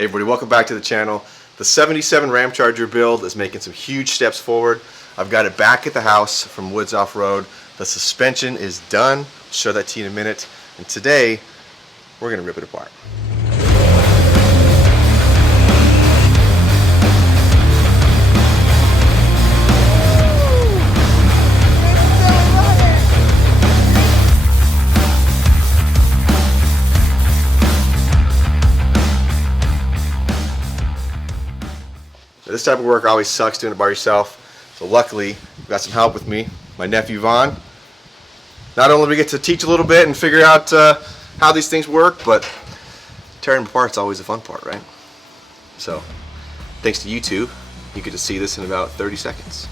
Hey everybody, welcome back to the channel. The 77 Ramcharger build is making some huge steps forward. I've got it back at the house from Woods Off-Road. The suspension is done. I'll show that to you in a minute. And today, we're gonna rip it apart. This type of work always sucks doing it by yourself. So luckily, I've got some help with me. My nephew Vaughn. Not only do we get to teach a little bit and figure out how these things work, but tearing them apart is always the fun part, right? So, thanks to you two, you get to see this in about 30 seconds.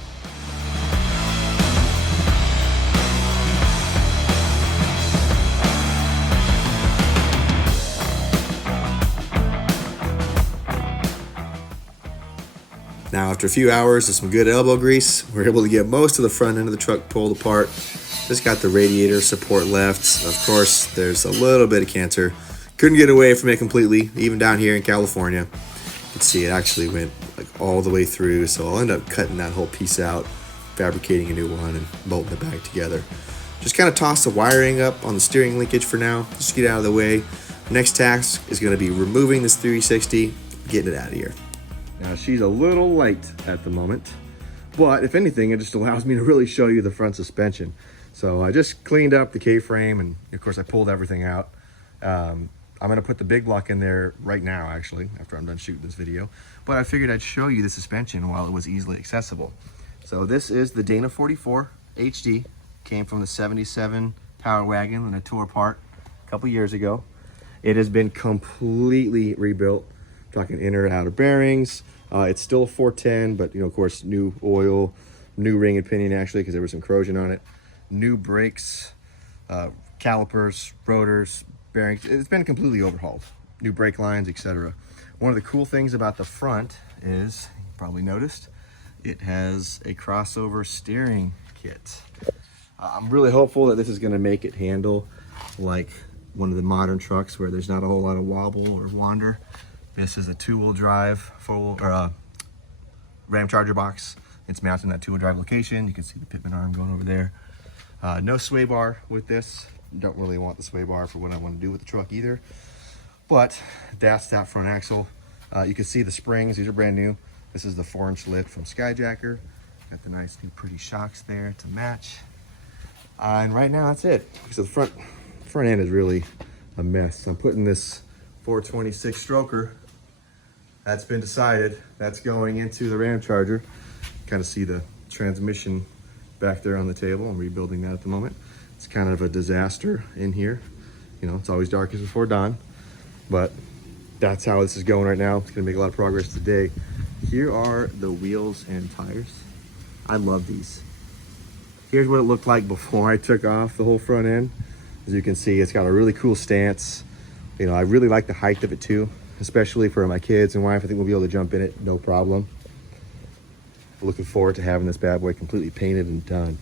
Now after a few hours of some good elbow grease, we're able to get most of the front end of the truck pulled apart. Just got the radiator support left. Of course, there's a little bit of canter. Couldn't get away from it completely, even down here in California. You can see it actually went like all the way through, so I'll end up cutting that whole piece out, fabricating a new one, and bolting it back together. Just kind of toss the wiring up on the steering linkage for now, just get out of the way. Next task is going to be removing this 360, getting it out of here. Now she's a little light at the moment, but if anything, it just allows me to really show you the front suspension. So I just cleaned up the K-frame, and of course I pulled everything out. I'm gonna put the big block in there right now, actually, after I'm done shooting this video. But I figured I'd show you the suspension while it was easily accessible. So this is the Dana 44 HD. Came from the 77 Power Wagon and it tore apart a couple years ago. It has been completely rebuilt. Talking inner and outer bearings. It's still a 410, but of course, new oil, new ring and pinion actually, because there was some corrosion on it. New brakes, calipers, rotors, bearings. It's been completely overhauled. New brake lines, etc. One of the cool things about the front is, you probably noticed, it has a crossover steering kit. I'm really hopeful that this is going to make it handle like one of the modern trucks where there's not a whole lot of wobble or wander. This is a two-wheel drive Ramcharger box. It's mounted in that two-wheel drive location. You can see the pitman arm going over there. No sway bar with this. Don't really want the sway bar for what I want to do with the truck either. But that's that front axle. You can see the springs. These are brand new. This is the 4-inch lift from Skyjacker. Got the nice new pretty shocks there to match. And right now that's it. So the front end is really a mess. I'm putting this 426 stroker. That's been decided. That's going into the Ramcharger. Kind of see the transmission back there on the table. I'm rebuilding that at the moment. It's kind of a disaster in here. It's always darkest before dawn, but that's how this is going right now. It's gonna make a lot of progress today. Here are the wheels and tires. I love these. Here's what it looked like before I took off the whole front end. As you can see, it's got a really cool stance. I really like the height of it too, especially for my kids and wife. I think we'll be able to jump in it, no problem. Looking forward to having this bad boy completely painted and done.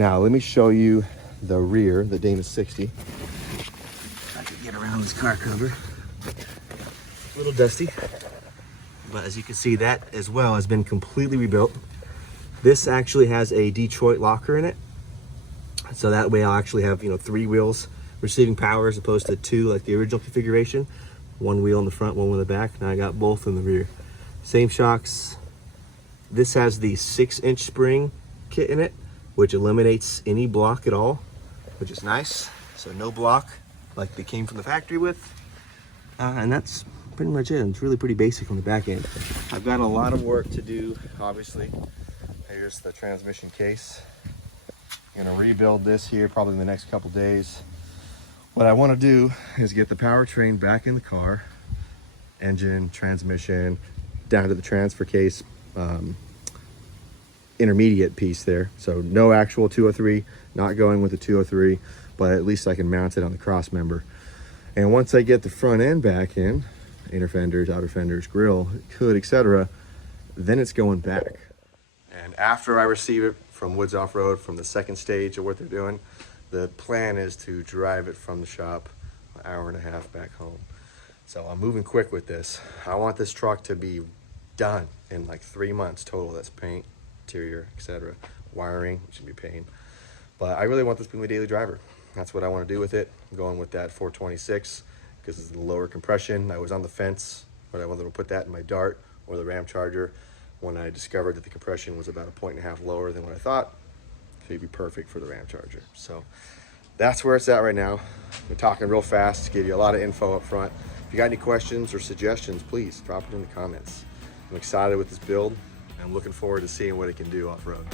Now, let me show you the rear, the Dana 60. If I can get around this car cover. A little dusty, but as you can see, that as well has been completely rebuilt. This actually has a Detroit locker in it. So that way I'll actually have, 3 wheels receiving power as opposed to 2 like the original configuration. 1 wheel in the front, 1 wheel in the back. Now I got both in the rear. Same shocks. This has the 6-inch spring kit in it, which eliminates any block at all, which is nice. So no block like they came from the factory with. And that's pretty much it. It's really pretty basic on the back end. I've got a lot of work to do, obviously. Here's the transmission case. I'm gonna rebuild this here probably in the next couple days. What I want to do is get the powertrain back in the car, engine, transmission, down to the transfer case, intermediate piece there. So no actual 203, not going with the 203, but at least I can mount it on the cross member. And once I get the front end back in, inner fenders, outer fenders, grill, hood, etc., then it's going back. And after I receive it from Woods Off-Road, from the second stage of what they're doing, the plan is to drive it from the shop an hour and a half back home. So I'm moving quick with this. I want this truck to be done in like 3 months total. That's paint, interior, etc. Wiring, which should be pain. But I really want this to be my daily driver. That's what I want to do with it. I'm going with that 426 because it's the lower compression. I was on the fence, but I wanted to put that in my Dart or the Ramcharger when I discovered that the compression was about 1.5 points lower than what I thought. It'd be perfect for the Ramcharger. So that's where it's at right now. We're talking real fast to give you a lot of info up front. If you got any questions or suggestions, please drop it in the comments. I'm excited with this build, and I'm looking forward to seeing what it can do off-road.